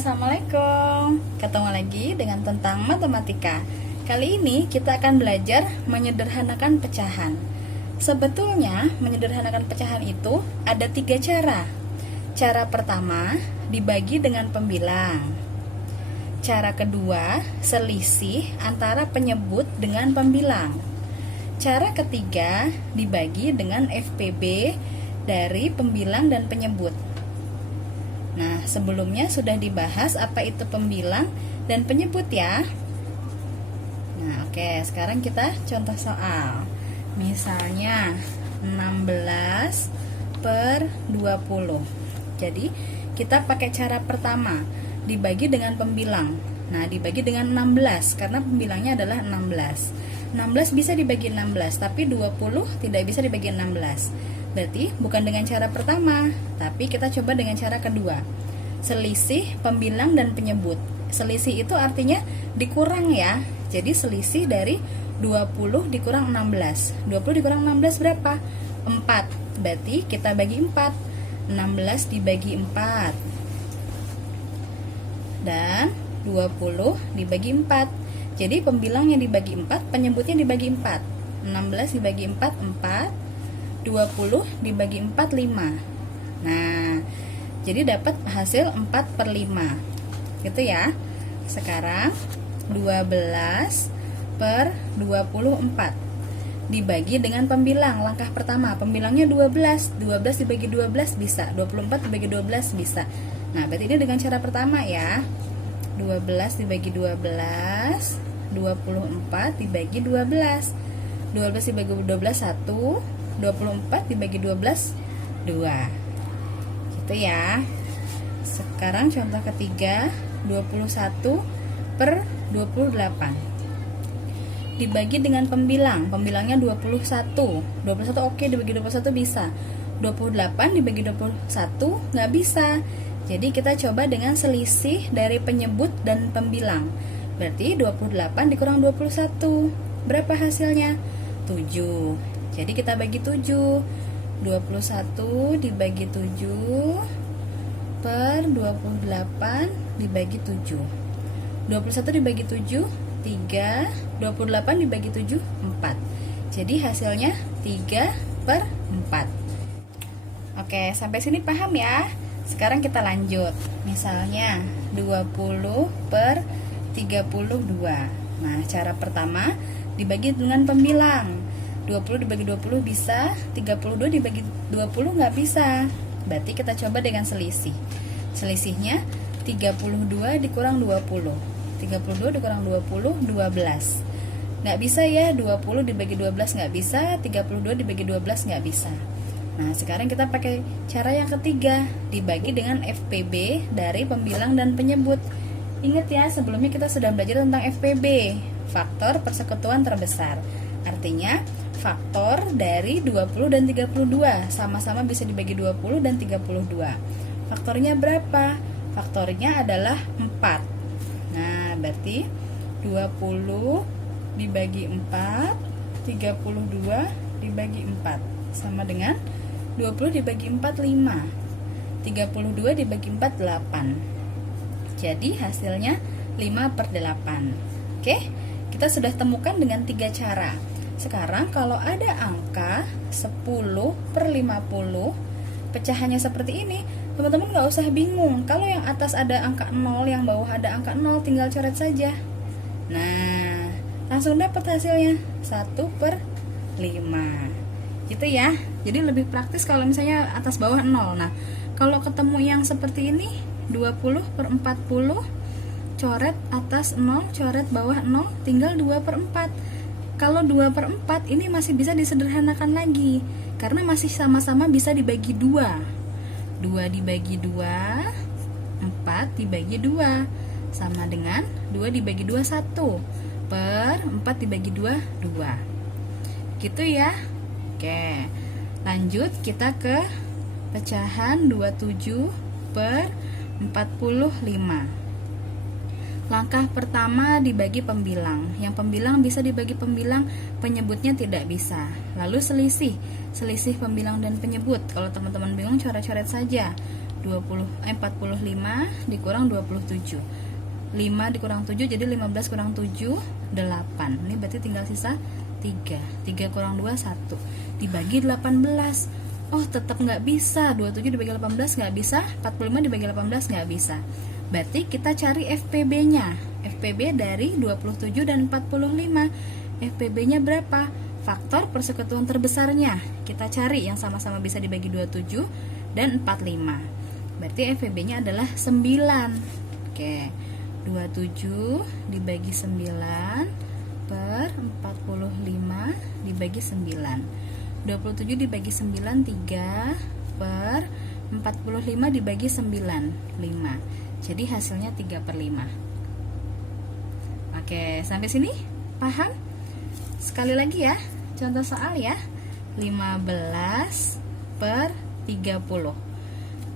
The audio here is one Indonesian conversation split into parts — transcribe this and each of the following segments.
Assalamualaikum. Ketemu lagi dengan tentang matematika. Kali ini kita akan belajar menyederhanakan pecahan. Sebetulnya menyederhanakan pecahan itu ada 3 cara. Cara pertama, dibagi dengan pembilang. Cara kedua, selisih antara penyebut dengan pembilang. Cara ketiga, dibagi dengan FPB dari pembilang dan penyebut. Nah, sebelumnya sudah dibahas apa itu pembilang dan penyebut ya. Nah, oke, sekarang kita contoh soal. Misalnya 16 per 20. Jadi, kita pakai cara pertama, dibagi dengan pembilang. Nah, dibagi dengan 16 karena pembilangnya adalah 16. 16 bisa dibagi 16, tapi 20 tidak bisa dibagi 16. Berarti bukan dengan cara pertama, tapi kita coba dengan cara kedua. Selisih pembilang dan penyebut. Selisih itu artinya dikurang ya. Jadi selisih dari 20 dikurang 16. 20 dikurang 16 berapa? 4. Berarti kita bagi 4. 16 dibagi 4. Dan 20 dibagi 4. Jadi pembilangnya dibagi 4, penyebutnya dibagi 4. 16 dibagi 4, 4. 20 dibagi 4, 5. Nah, jadi dapat hasil 4 per 5 gitu ya. Sekarang 12 per 24 dibagi dengan pembilang. Langkah pertama, pembilangnya 12. 12 dibagi 12 bisa, 24 dibagi 12 bisa. Nah, berarti ini dengan cara pertama ya. 12 dibagi 12, 24 dibagi 12. 12 dibagi 12, 1. 24 dibagi 12, 2. Gitu ya. Sekarang contoh ketiga, 21 per 28 dibagi dengan pembilang. Pembilangnya 21. 21 oke, dibagi 21 bisa. 28 dibagi 21 nggak bisa. Jadi kita coba dengan selisih dari penyebut dan pembilang. Berarti 28 dikurang 21. Berapa hasilnya? 7. Jadi kita bagi 7. 21 dibagi 7 per 28 dibagi 7. 21 dibagi 7, 3. 28 dibagi 7, 4. Jadi hasilnya 3 per 4. Oke, sampai sini paham ya? Sekarang kita lanjut. Misalnya 20 per 32. Nah, cara pertama dibagi dengan pembilang. 20 dibagi 20 bisa, 32 dibagi 20 nggak bisa. Berarti kita coba dengan selisih. Selisihnya 32 dikurang 20. 32 dikurang 20, 12. Nggak bisa ya, 20 dibagi 12 nggak bisa, 32 dibagi 12 nggak bisa. Nah, sekarang kita pakai cara yang ketiga, dibagi dengan FPB dari pembilang dan penyebut. Ingat ya, sebelumnya kita sudah belajar tentang FPB, faktor persekutuan terbesar. Artinya, faktor dari 20 dan 32 sama-sama bisa dibagi 20 dan 32. Faktornya berapa? Faktornya adalah 4. Nah, berarti 20 dibagi 4, 32 dibagi 4 sama dengan 20 dibagi 4, 5. 32 dibagi 4, 8. Jadi hasilnya 5 per 8. Oke, kita sudah temukan dengan 3 cara. Sekarang kalau ada angka 10 per 50, pecahannya seperti ini, teman-teman gak usah bingung. Kalau yang atas ada angka 0, yang bawah ada angka 0, tinggal coret saja. Nah, langsung dapat hasilnya 1 per 5 gitu ya. Jadi lebih praktis kalau misalnya atas bawah 0. Nah, kalau ketemu yang seperti ini, 20 per 40, coret atas 0, coret bawah 0, tinggal 2 per 4. Kalau 2 per 4 ini masih bisa disederhanakan lagi, karena masih sama-sama bisa dibagi 2. 2 dibagi 2, 4 dibagi 2, sama dengan 2 dibagi 2, 1, per 4 dibagi 2, 2. Gitu ya. Oke, lanjut kita ke pecahan 27 per 45. Langkah pertama dibagi pembilang. Yang pembilang bisa dibagi pembilang, penyebutnya tidak bisa. Lalu selisih pembilang dan penyebut. Kalau teman-teman bingung, coret-coret saja. 45 dikurang 27. 5 dikurang 7 jadi 15 kurang 7 8. Ini berarti tinggal sisa 3. 3 kurang 2 1. Dibagi 18. Oh, tetap nggak bisa. 27 dibagi 18 nggak bisa. 45 dibagi 18 nggak bisa. Berarti kita cari FPB-nya. FPB dari 27 dan 45. FPB-nya berapa? Faktor persekutuan terbesarnya. Kita cari yang sama-sama bisa dibagi 27 dan 45. Berarti FPB-nya adalah 9. Oke. 27 dibagi 9 per 45 dibagi 9. 27 dibagi 9 3 per 45 dibagi 9 5. Jadi hasilnya 3/5. Oke, sampai sini paham? Sekali lagi ya, contoh soal ya. 15 per 30.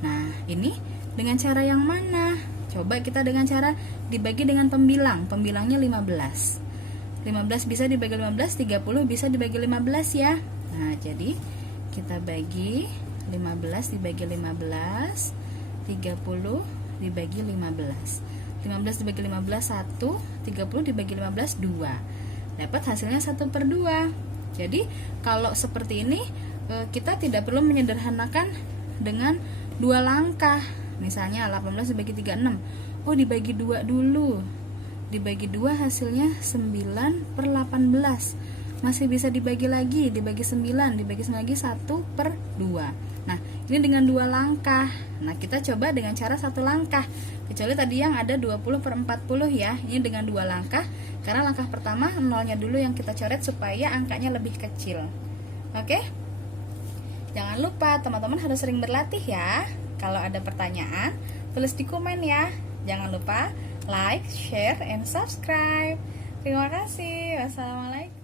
Nah, ini dengan cara yang mana? Coba kita dengan cara dibagi dengan pembilang. Pembilangnya 15. 15 bisa dibagi 15, 30 bisa dibagi 15 ya. Nah, jadi kita bagi 15 dibagi 15, 30 dibagi 15. 15 dibagi 15 1, 30 dibagi 15 2. Dapat hasilnya 1/2. Jadi kalau seperti ini kita tidak perlu menyederhanakan dengan 2 langkah. Misalnya 18 dibagi 36. Oh, dibagi 2 dulu. Dibagi 2 hasilnya 9/18. Masih bisa dibagi lagi, dibagi 9, dibagi 9 lagi 1/2. Nah, ini dengan 2 langkah. Nah, kita coba dengan cara 1 langkah. Kecuali tadi yang ada 20/40 ya. Ini dengan 2 langkah. Karena langkah pertama nolnya dulu yang kita coret supaya angkanya lebih kecil. Oke? Jangan lupa teman-teman harus sering berlatih ya. Kalau ada pertanyaan, tulis di komen ya. Jangan lupa like, share, and subscribe. Terima kasih. Wassalamualaikum.